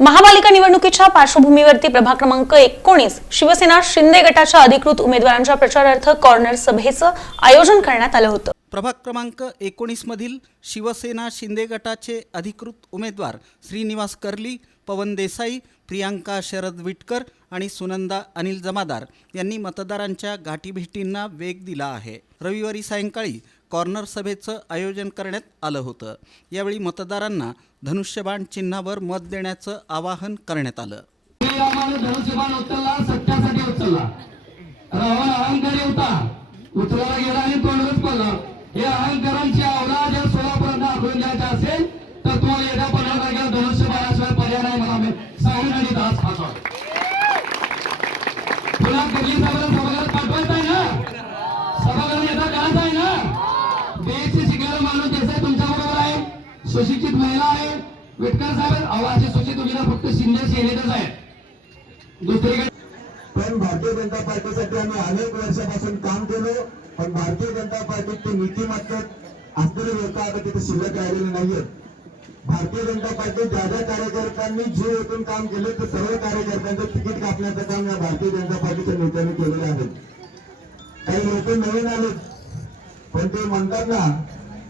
महापालिका निवडणुकीच्या पार्श्वभूमीवरती प्रभाग क्रमांक एकोणीस शिवसेना शिंदे गटाच्या अधिकृत उमेदवारांच्या प्रचारार्थ कॉर्नर सभेचं आयोजन करण्यात आलं होतं. प्रभाग क्रमांक एकोणीसमधील शिवसेना शिंदे गटाचे अधिकृत उमेदवार श्रीनिवास कर्ली पवन देसाई प्रियांका शरद विटकर आणि सुनंदा अनिल जमादार यांनी मतदारांच्या गाठीभेटींना वेग दिला आहे. रविवारी सायंकाळी कॉर्नर सभेचं आयोजन करण्यात आलं होतं. यावेळी मतदारांना धनुष्यबाण चिन्हावर मत देण्याचं आवाहन करण्यात आलं. धनुष्यबाण उचलला सत्यासाठी उचलला. रावण अहंकारी होता. उचलायला गेला आणि तोंडच पडला. हे अहंकारांची अवलाद जर सोलापुरात दाखवून द्यायचं असेल तर तुम्हाला येत्या पंधरा तारखेला धनुष्यबाणाशिवाय पर्याय नाही मला सांगून आणि दास खातो पुन्हा कर्ली साहेबांना सभागृहात पाठवायचं आहे ना सभागृह नेता करायचं आहे ना देश शिकलेला माणूस देसाई तुमच्या बरोबर आहे. सुशिक्षित महिला आहे. विटकर साहेब आवाचे सुशिक्षित उमेदवार फक्त शिंदे सेनेतच आहे दुसरीकडे पण भारतीय जनता पार्टीसाठी आम्ही अनेक वर्षापासून काम केलो. पण भारतीय जनता पार्टीत ते नीतिमत्तेत असलेले लोक आता तिथे शिल्लक राहिलेले नाहीयेत. भारतीय जनता पार्टी ज्या ज्या कार्यकर्त्यांनी जीव ओतून काम केले ते सर्व कार्यकर्त्यांचं तिकीट कापण्याचं काम या भारतीय जनता पार्टीच्या नेत्यांनी केलेलं आहे. काही लोक नवीन आलेत. पण ते म्हणतात ना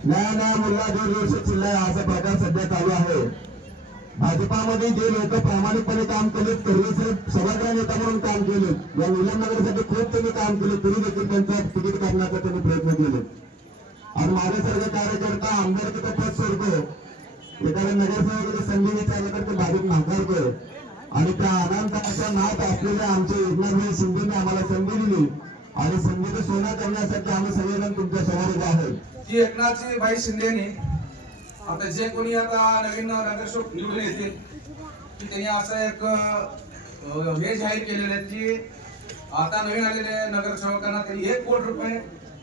न्याय न्याय मुला दीड वर्ष चिल्लाय असा प्रकार सध्या चालू आहे. भाजपामध्ये जे लोक प्रामाणिकपणे काम केले त्यांनी सभागृह नेता म्हणून काम केले. या निलमनगरसाठी खूप त्यांनी काम केले. तरी देखील त्यांचा तिकीट काढण्याचा त्यांनी प्रयत्न केले. आणि माझ्यासारखे कार्यकर्ता आमदारकीचं पद सोडतो. एखाद्या नगरसेवकाची संधी विचारलं तर ते भाजप नाकारतोय. आणि त्या आनंदाच्या नात असलेल्या आमच्या एकनाथभाई शिंदेने आम्हाला संधी दिली. आणि संधीचं सोना करण्यासाठी आम्ही सगळेजण तुमच्यासमोर उभे आहोत. की एकनाथजी भाई शिंदेनी आता जे कोणी आता नवीन नगरसेवक निवडून येतील की त्यांनी असं एक अं, हे जाहीर केलेलं आहे की आता नवीन आलेले नगरसेवकांना त्यांनी एक कोटी रुपये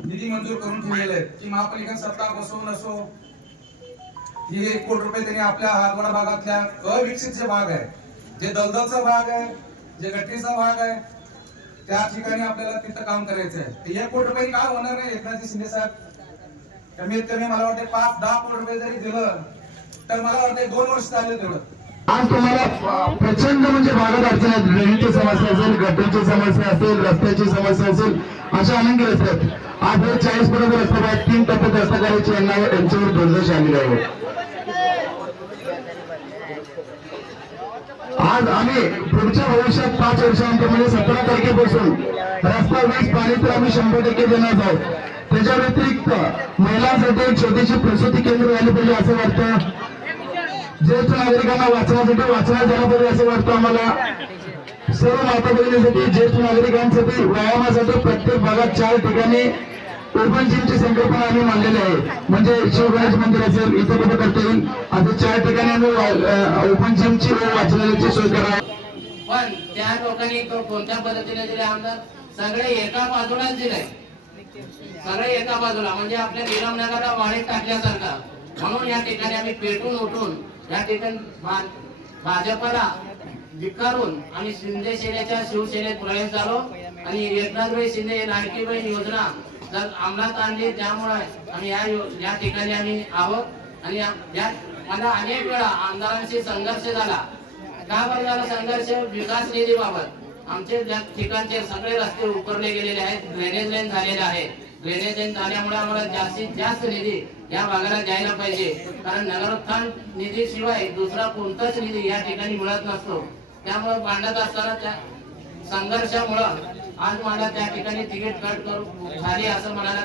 निधी मंजूर करून ठेवलेले आहेत. की महापालिका सत्ता बसवून असो ही एक कोटी रुपये त्यांनी आपल्या हातवाडा भागातल्या अविकसित जे भाग आहे जे दलदलचा भाग आहे जे गट्टीचा भाग आहे त्या ठिकाणी आपल्याला तिथं काम करायचं आहे एक कोटी रुपये काय होणार नाही एकनाथजी शिंदे साहेब. कमीत कमी मला वाटते पाच दहा कोटी रुपये जरी दिलं तर मला वाटते दोन वर्ष चालले तेवढं. आज तुम्हाला प्रचंड म्हणजे भागात अडचण आहेत ड्रेनेजची समस्या असेल गटरीची समस्या असेल रस्त्याची समस्या असेल अशा अनेक रस्ते आहेत. आज हे चाळीस पर्यंत रस्ते आहेत तीन टप्प्यात रस्ता करायचे यांना यांच्यावर दुर्दश आलेली आहे. आज आम्ही पुढच्या भविष्यात पाच वर्षानंतर म्हणजे सतरा तारखेपासून रस्ता वीज पाणी तर आम्ही शंभर टक्के देणार आहोत. त्याच्या व्यतिरिक्त महिलांसाठी एक छोटीशी प्रसूती केंद्र झाली पाहिजे असं वाटतं. ज्येष्ठ नागरिकांना वाचण्यासाठी वाचण्यात झालं पाहिजे असं वाटतं आम्हाला. सर्व माता बहिणीसाठी ज्येष्ठ नागरिकांसाठी व्यायामासाठी प्रत्येक भागात चार ठिकाणी सरपंचांची संकल्पना आम्ही मांडलेली आहे. म्हणजे शिवगणेश मंदिर असेल इथं कुठं करता येईल असं चार ठिकाणी आम्ही ओपन जिमची व वाचनालयाची सोय करणार पण त्या लोकांनी तो कोणत्या पद्धतीने दिले आमदार? सगळे एका बाजूलाच दिले सगळे एका बाजूला. म्हणजे आपल्या निलमनगरला वाढीत टाकल्यासारखा. म्हणून या ठिकाणी आम्ही पेटून उठून या ठिकाणी भाजपला विकारून आणि शिंदे सेनेच्या शिवसेनेत प्रवेश झालो. आणि एकनाथभाई शिंदे लाडकी योजना अंमलात आणली त्यामुळे आम्ही या या ठिकाणी आम्ही आहोत. आणि मला अनेक वेळा आमदारांशी संघर्ष झाला. का बरं झाला संघर्ष? विकास निधीबाबत. आमचे ज्या ठिकाणचे सगळे रस्ते उकरले गेलेले आहेत ड्रेनेज लाईन झालेले आहे. ड्रेनेज लाईन झाल्यामुळे आम्हाला जास्तीत जास्त निधी या भागाला द्यायला पाहिजे. कारण नगरोत्थान निधीशिवाय दुसरा कोणताच निधी या ठिकाणी मिळत नसतो. त्यामुळे भांडत असताना त्या संघर्षामुळं आज मला त्या ठिकाणी तिकीट कट करू झाली असं म्हणाला